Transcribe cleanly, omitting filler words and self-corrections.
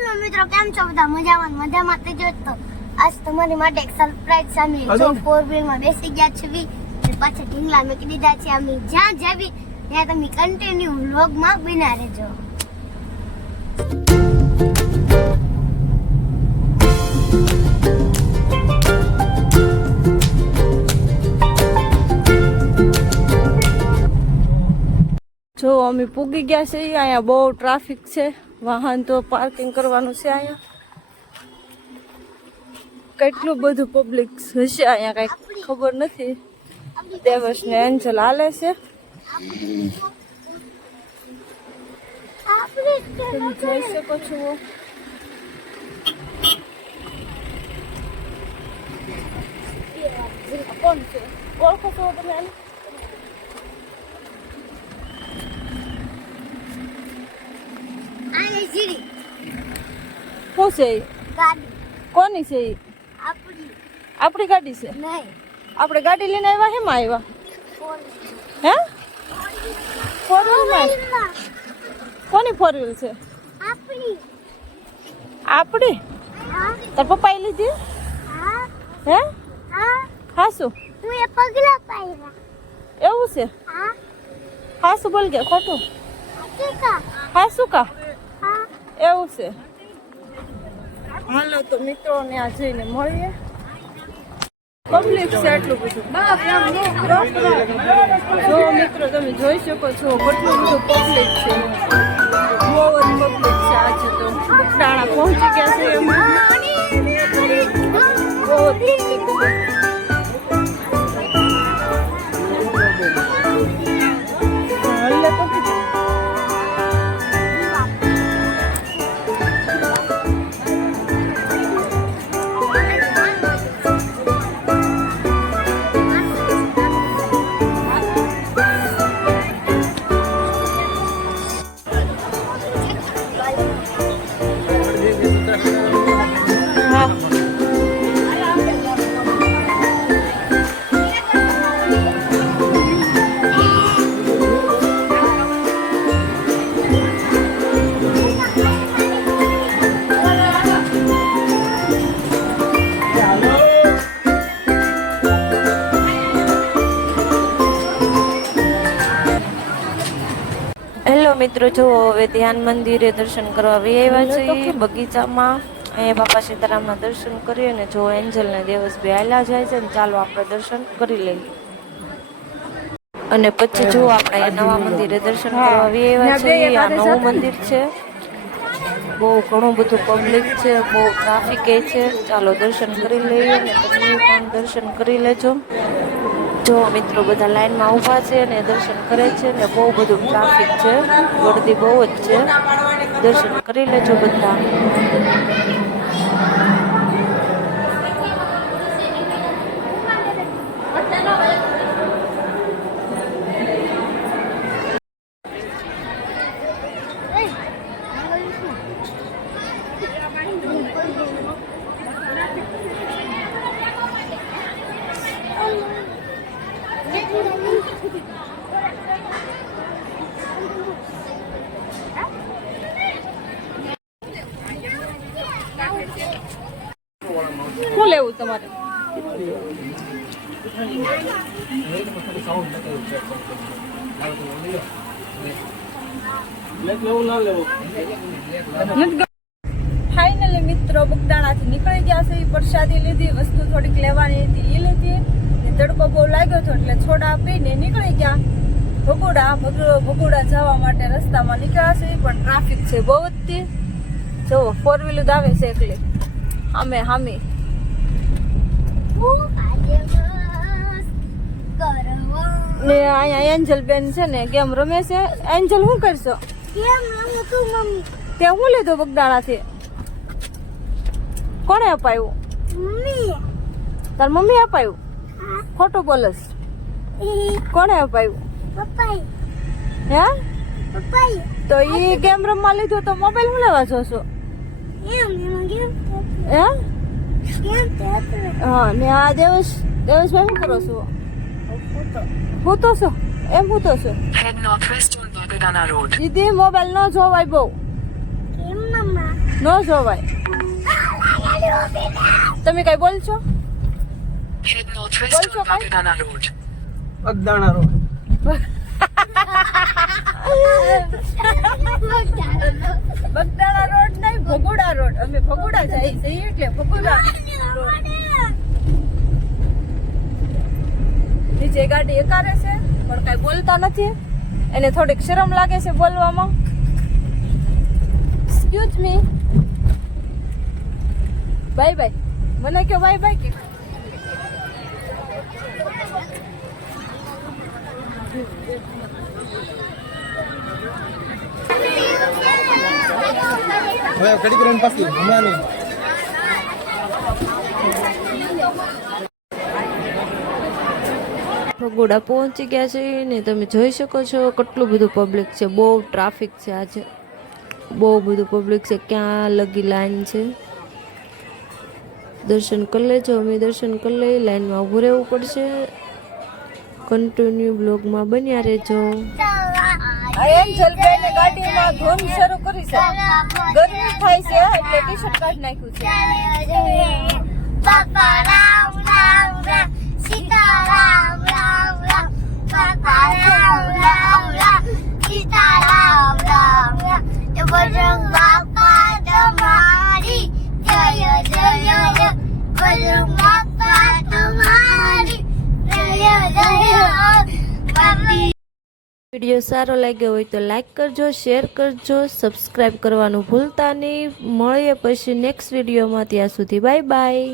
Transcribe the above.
Hello મિત્રો, કેમ છો બધા? મજામાં તો જો તો આજ તમારી માટે એક સરપ્રાઈઝ સામે જો ફોર વ્હીલ માં બેસી ગયા છે પાછા ઢીંગલા મેકી દીધા છે. અમે જ્યાં જાવી ત્યાં તમે કન્ટિન્યુ વ્લોગ માં બના રહેજો. જો અમે પૂગી ગયા છે. અહીંયા બહુ ટ્રાફિક છે, વાહન તો પાર્કિંગ કરવાનું છે. અહીંયા કેટલું બધું પબ્લિક હશે, અહીંયા કઈ ખબર નથી. દેવસ ને એન્જલ હાલે છે. તમે જોઈ શકો છો. કોણ છે? ઓળખો છો તમે? શું છે? કોની છે? આપણી ગાડી છે. આપણે ગાડી લઈને આવ્યા. હેમાં આવ્યા? હે, ફોર વ્હીલ? કોની ફોર વ્હીલ છે? આપણી. તાર પપ્પાએ લીધી? હે, હા શું એવું છે? હા શું બોલ ગયા? ખોટું? હા શું કા એવું છે? હાલો તો મિત્રોને આ જઈને મળીએ. પબ્લિક છે એટલું બધું. જો મિત્રો તમે જોઈ શકો છો કેટલું બધું પબ્લિક છે. બહુ જ પબ્લિક છે. આજે તો બગદાણા પહોંચી ગયા છે. એમાં બહુ જ પબ્લિક છે. મિત્રો જો હવે ધ્યાન મંદિરે દર્શન કરવા આવ્યા છીએ બગીચામાં. અહીંયા બાપા સીતારામના દર્શન કરીએ ને જો એન્જલ ને દેવસ બે હાલ્યા જાય છે ને ચાલો આપણે દર્શન કરી લઈએ. અને પછી જો આપણે નવા મંદિરે દર્શન કરવા આવ્યા છીએ. આ નવું મંદિર છે. બહુ ઘણું બધું પબ્લિક છે, બહુ ટ્રાફિક છે. ચાલો દર્શન કરી લઈએ ને તમે પણ દર્શન કરી લેજો. જો મિત્રો બધા લાઈનમાં ઊભા છે ને દર્શન કરે છે ને બહુ બધું ટ્રાફિક છે, ગળદી બહુ જ છે. દર્શન કરી લેજો બધા. શું લેવું તમારે? ફાઇનલી મિત્રો બગદાણાથી નીકળી ગયા છે. પ્રસાદી લીધી, વસ્તુ થોડીક લેવાની હતી એ લીધી. તડકો બહુ લાગ્યો હતો એટલે છોડા પીને નીકળી ગયા ભગોડા જવા માટે. રસ્તામાં નીકળ્યા છે પણ ટ્રાફિક છે બહુ જ. જો ફોર વ્હીલ આવે છે એકલી હામી. ને અહીંયા એન્જલ બેન છે ને ગેમ રમે છે. એન્જલ શું કરશો? તે હું લીધું બગદાણાથી? કોણે અપાયું? તાર મમ્મી અપાયું? ખોટું બોલસ. કોણે અપાયું? હે, તો ઈ ગેમ રમવા લીધું તો મોબાઈલ હું લેવા જોશો? હે, હા. ને આ દેવસભાઈ શું કરો છો? હું તો છો એમ હું તો છો. દીદી મોબાઈલ ન જોવાય બહુ. નો જોવાય. તમે કઈ બોલશો? Head northwest on Bagdana Road. Agdana road. Bagdana road નહીં, ભગોડા રોડ. અમે ભગોડા જઈએ છીએ એટલે ભગોડા. નીચે ગાડી એકારે છે પણ કઈ બોલતા નથી. એને થોડીક શરમ લાગે છે બોલવામાં. Excuse me. Bye bye. મને કયો બાય બાય કે હવે ઘડી કરીને પાછી હમણાં નહીં. ભગોડા પહોંચી ગયા છે ને તમે જોઈ શકો છો કેટલું બધું પબ્લિક છે. બહુ ટ્રાફિક છે આજે, બહુ બધું પબ્લિક છે. ક્યાં લગી લાઈન છે. દર્શન કરી લેજો. અમે દર્શન કરી લઈ. લાઈનમાં ઊભું રહેવું પડશે. કન્ટિન્યુ બ્લોગમાં બન્યા રહેજો. એન્જલબેન ગાડીમાં ધૂમ શરૂ કરી છે. ગરમી થાય છે એટલે ટી શર્ટ કાઢી નાખ્યું છે. બાપા રામ રામ રામ સીતારામ રામ રામ બાપા રામ રામ રામ સીતારામ રામ રામ એ બજરંગ બાપા તમારી જય જય જય બજરંગ બાપા તમારી જય જય બાપી. વિડીયો સારો લાગ્યો હોય તો લાઈક કરજો, શેર કરજો, સબસ્ક્રાઈબ કરવાનું ભૂલતા નહીં. મળીએ પછી નેક્સ્ટ વિડીયોમાં. ત્યાં સુધી બાય બાય.